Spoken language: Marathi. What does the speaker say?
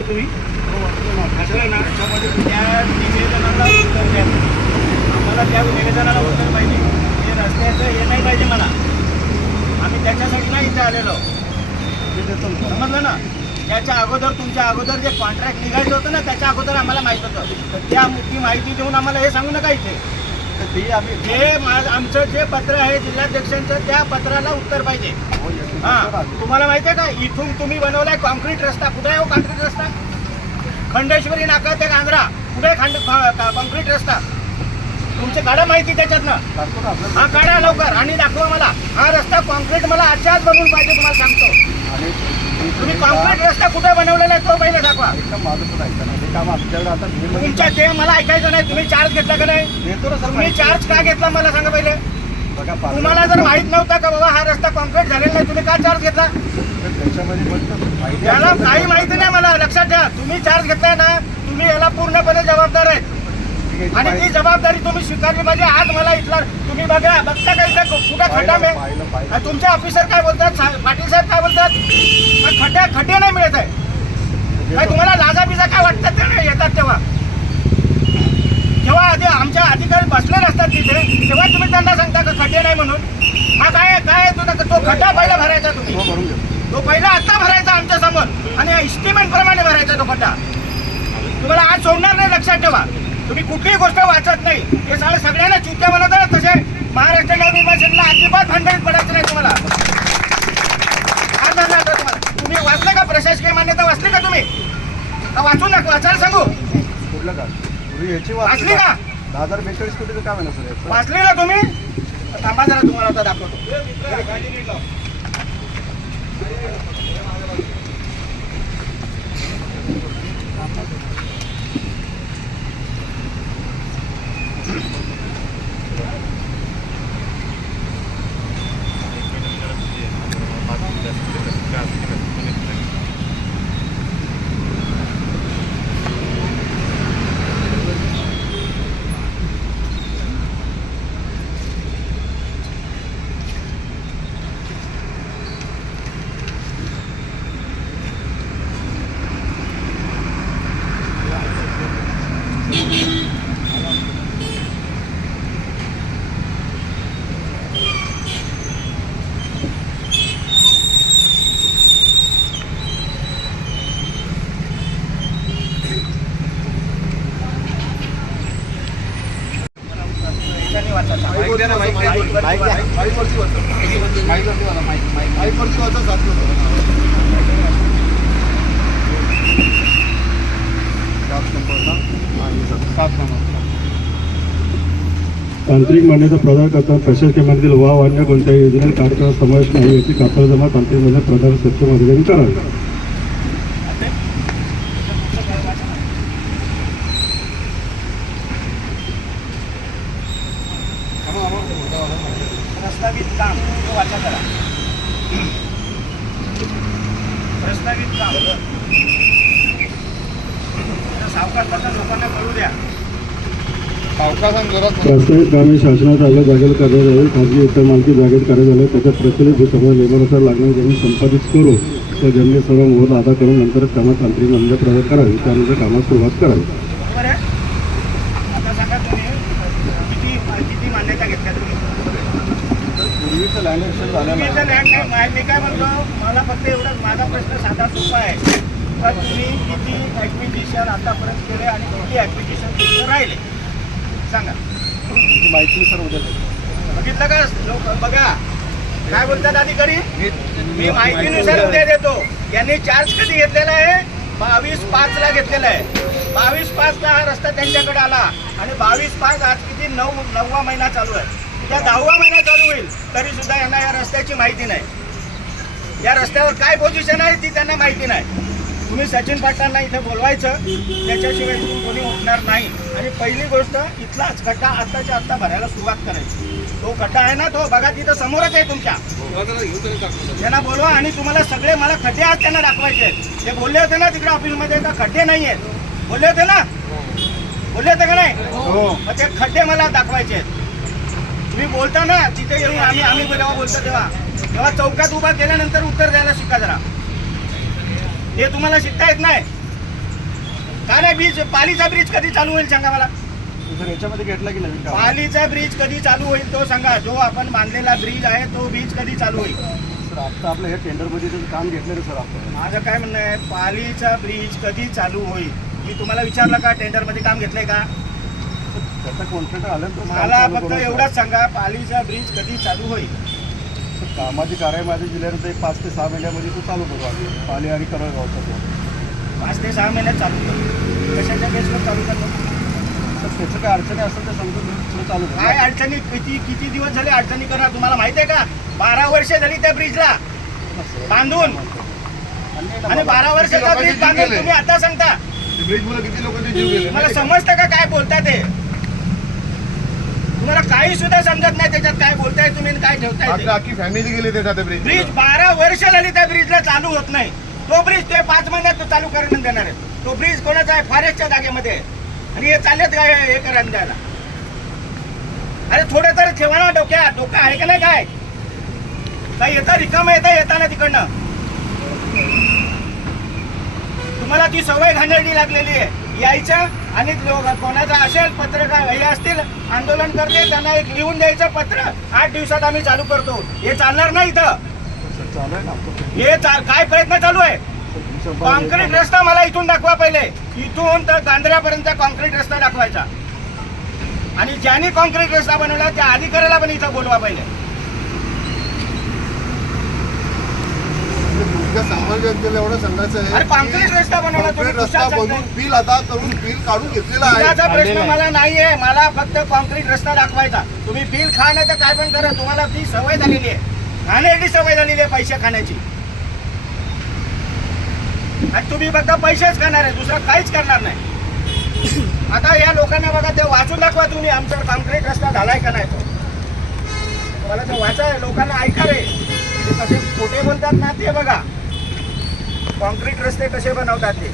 तुम्ही? वाचलं ना त्याच्यामध्ये त्या निवेदनाला उत्तर द्या. आम्हाला त्या निवेदनाला उत्तर पाहिजे. हे रस्त्याचं हे नाही पाहिजे मला. आम्ही त्याच्यासाठी नाही इथे आलेलो. समजलं ना? त्याच्या अगोदर तुमच्या अगोदर जे कॉन्ट्रॅक्ट निघायचं होतं ना त्याच्या अगोदर आम्हाला माहीत होतं. त्या ती माहिती देऊन आम्हाला हे सांगू नका इथे. हे आमचं जे पत्र आहे जिल्हाध्यक्षांचं त्या पत्राला उत्तर पाहिजे. हा तुम्हाला माहिती आहे का? इथून तुम्ही बनवलाय कॉन्क्रीट रस्ता. कुठे आहे हो कॉन्क्रीट रस्ता? खंडेश्वरी नाका ते गांधरा कुठे खंड कॉन्क्रीट रस्ता? तुमचे काढा माहिती त्याच्यातनं. हा काढा लवकर आणि दाखवा मला. हा रस्ता कॉन्क्रीट मला आजच्या आज बनवून पाहिजे तुम्हाला सांगतो. तुम्ही कॉन्क्रीट रस्ता कुठे बनवलेला आहे तो पहिले दाखवा तुमच्या ते मला ऐकायचं नाही. तुम्ही चार्ज घेतला का नाही? तुम्ही चार्ज का घेतला मला सांगा पहिले. तुम्हाला जर माहीत नव्हतं का बाबा हा रस्ता कॉन्क्रीट झालेला नाही तुम्ही का चार्ज घेतला? याला काही माहिती नाही मला. लक्षात ठेवा. तुम्ही चार्ज घेतलाय ना तुम्ही याला पूर्णपणे जबाबदार आहेत. आणि ती जबाबदारी तुम्ही स्वीकारली. पाहिजे आज मला इथला तुम्ही बघा बघता का इथं कुठं खड्डा मे आणि तुमचे ऑफिसर काय बोलतात? सा- पाटील साहेब काय बोलतात? का खड्डे खड्डे नाही मिळत आहे. काय तुम्हाला लाजा बिजा काय वाटतात ते येतात तेव्हा. जेव्हा आधी आमच्या अधिकारी बसले असतात तिथे तेव्हा तुम्ही त्यांना सांगता का खड्डे नाही म्हणून? हा काय काय तो तो खड्डा पहिला भरायचा तुम्ही. तो पहिला आता भरायचा आमच्यासमोर आणि इस्टिमेट प्रमाणे भरायचा तो खड्डा. तुम्हाला आज सोडणार नाही लक्षात ठेवा. तुम्ही कुठलीही गोष्ट वाचत नाही. हे सगळं सगळ्यांना चुक्या बनवतात तसे महाराष्ट्र नवनिर्वाचनला अजिबात भांडणीत पडायचं नाही तुम्हाला काय झालं आता तुम्हाला तुम्ही वाचलं का प्रशासकीय मान्यता वाचली का तुम्ही का वाचू नका वाचायला सांगू वाचली का दहा हजार बेचाळीस कोटीचं काम आहे ना सर याचं. वाचली ना तुम्ही थांबा जरा तुम्हाला आता दाखवतो याच्याने वाचायचं. माईक द्या ना, माईक द्या. माईक द्या. माईकवरती वाचा. माईकवरती वाचा, माईक, माईक. माईकवरती वाचा, साथ वाचा. सात नंबरला आणि सात नंबर तांत्रिक मान्यता प्रदान करताना प्रशासकीय मान्यतेतील वाव अन्य कोणत्याही योजनेत कार्यक्रमात समावेश नाही याची खातरजमा तांत्रिक मान्यता प्रदान सक्षम अधिकारी करावी प्रस्तावित काम. तो वाचा करा प्रस्तावित काम. लोकांना कळू द्या. प्रस्तावित जागेत खाजगी इतर मालकी जागेत त्याच्यात प्रचलित भूसमाज नियमानुसार लागणारी जमीन संपादित करून त्या जमिनी सर्व मोहर अदा करून नंतरच कामात तांत्रिक प्रदान करावी. त्यानंतर कामास सुरुवात करावी. बरोबर आहे आता सांगा तुम्ही किती किती मान्यता घेतल्या तुम्ही? पूर्वीचं लँड एक्शन झालं तर लँड नाही मा- मी काय म्हणतो मला फक्त एवढं माझा प्रश्न साधा सोपा आहे. का तुम्ही किती ॲक्विजिशन आतापर्यंत केले आणि किती ॲक्विजिशन तुमचं राहिले? सांगा. माहिती सर उद्या देतो. बघितलं का? लोक बघा. काय बोलतात अधिकारी? मी माहितीनुसार उद्या देतो. यांनी चार्ज कधी घेतलेला आहे? बावीस पाच ला घेतलेला आहे. बावीस पाच ला हा रस्ता त्यांच्याकडे आला. आणि बावीस पाच आज किती? नऊ नववा महिना चालू आहे. त्या दहावा महिना चालू होईल तरी सुद्धा यांना या रस्त्याची माहिती नाही. या रस्त्यावर काय पोझिशन आहे ती त्यांना माहिती नाही. तुम्ही सचिन पाटलांना इथे बोलवायचं त्याच्याशिवाय इथून कोणी उठणार नाही. आणि पहिली गोष्ट इथलाच खड्डा आत्ताच्या आत्ता भरायला सुरुवात करायची. तो खड्डा आहे ना तो बघा तिथं समोरच आहे तुमच्या. त्यांना बोलवा आणि तुम्हाला सगळे मला खड्डे आज त्यांना दाखवायचे आहेत. ते बोलले होते ना तिकडे ऑफिसमध्ये का खड्डे नाही आहेत बोलले होते ना? बोलले होते का नाही? मग ते खड्डे मला दाखवायचे आहेत. तुम्ही बोलता ना तिथे येऊन आम्ही आम्ही जेव्हा बोलतो तेव्हा. तेव्हा चौकात उभा केल्यानंतर उत्तर द्यायला शिका जरा. हे तुम्हाला शिकता येत नाही. का नाही ब्रिज पालीचा ब्रिज कधी चालू होईल सांगा मला? याच्यामध्ये घेतला की नवीन पालीचा ब्रिज कधी चालू होईल तो सांगा. जो आपण बांधलेला ब्रिज आहे तो ब्रिज कधी चालू होईल? सर आता आपलं हे टेंडरमध्ये काम घेतलेलं सर आपण माझं काय म्हणणं आहे पालीचा ब्रिज कधी चालू होईल? मी तुम्हाला विचारलं का टेंडरमध्ये काम घेतलंय का? त्याचा कॉन्ट्रॅक्ट आलं तर काम मला फक्त. एवढंच सांगा पालीचा ब्रिज कधी चालू होईल? कामाची कार्यमाधी दिल्यानंतर एक पाच ते सहा महिन्यामध्ये तो चालू करू आम्ही. पाणी आणि करळगावचा तो. पाच ते सहा महिन्यात चालू करतो कशाच्या बेसवर चालू करतो सर त्याचं काय अडचणी असेल तर सांगतो मी पुढे चालू करू. काय अडचणी? किती किती दिवस झाले अडचणी करणार? तुम्हाला माहिती आहे का? बारा वर्ष झाली त्या ब्रिजला बांधून. आणि बारा वर्षाचा ब्रिज बांधून तुम्ही आता सांगता. ब्रिज मुळे किती लोकांचे जीव गेले? तुम्हाला समजतं का काय बोलताय ते? तुम्हाला काही सुद्धा समजत नाही त्याच्यात काय बोलताय तुम्ही आणि काय ठेवताय आपली ते. अख्खी फॅमिली गेली ब्रिज ब्रिज बारा वर्ष झाली त्या ब्रिजला चालू होत नाही. तो ब्रिज ते पाच महिन्यात तो चालू करून देणार आहे. तो ब्रिज कोणाचा आहे? फॉरेस्टच्या जागेमध्ये आहे. आणि हे चाललेत काय हे करून द्यायला? अरे थोडं तरी ठेवा ना डोक्यात. डोकं आहे का नाही काय? काय येता? रिकाम येता? येताना तिकडनं. तुम्हाला ती सवय घाणेरडी लागलेली आहे. यायचं आणि लोक कोणाचं असेल पत्रकार हे असतील आंदोलन करते त्यांना एक लिहून द्यायचं पत्र. आठ दिवसात आम्ही चालू करतो. हे चालणार नाही इथं. हे काय प्रयत्न चालू आहे? कॉन्क्रीट रस्ता मला इथून दाखवा पहिले. इथून तर गांधऱ्यापर्यंत कॉन्क्रीट रस्ता दाखवायचा. आणि ज्यांनी कॉन्क्रीट रस्ता बनवला त्या अधिकाऱ्याला पण इथं बोलवा पहिले. तुमच्या सामान्य जनतेला एवढं सांगायचं आहे अरे कॉन्क्रीट रस्ता बनवला तुम्ही रस्ता कुशाल बनवून सांगताय. बिल आता करून बिल काढून घेतलेला आहे. बिलाचा प्रश्न मला नाहीये. मला फक्त कॉन्क्रीट रस्ता दाखवायचा. तुम्ही बिल खा नाही तर काय पण करा. तुम्हाला ती सवय झालेली आहे. खाण्याची सवय झालेली आहे पैसे खाण्याची. आणि तुम्ही फक्त पैसेच खाणार आहे. दुसरं काहीच करणार नाही. आता या लोकांना बघा ते वाचून दाखवा तुम्ही. आमचा कॉन्क्रीट रस्ता झालाय का नाही तो? मला ते वाचाय लोकांना ऐका रे ते कसे कुठे बोलतात ना ते बघा. कॉन्क्रीट रस्ते कसे बनवतात ते.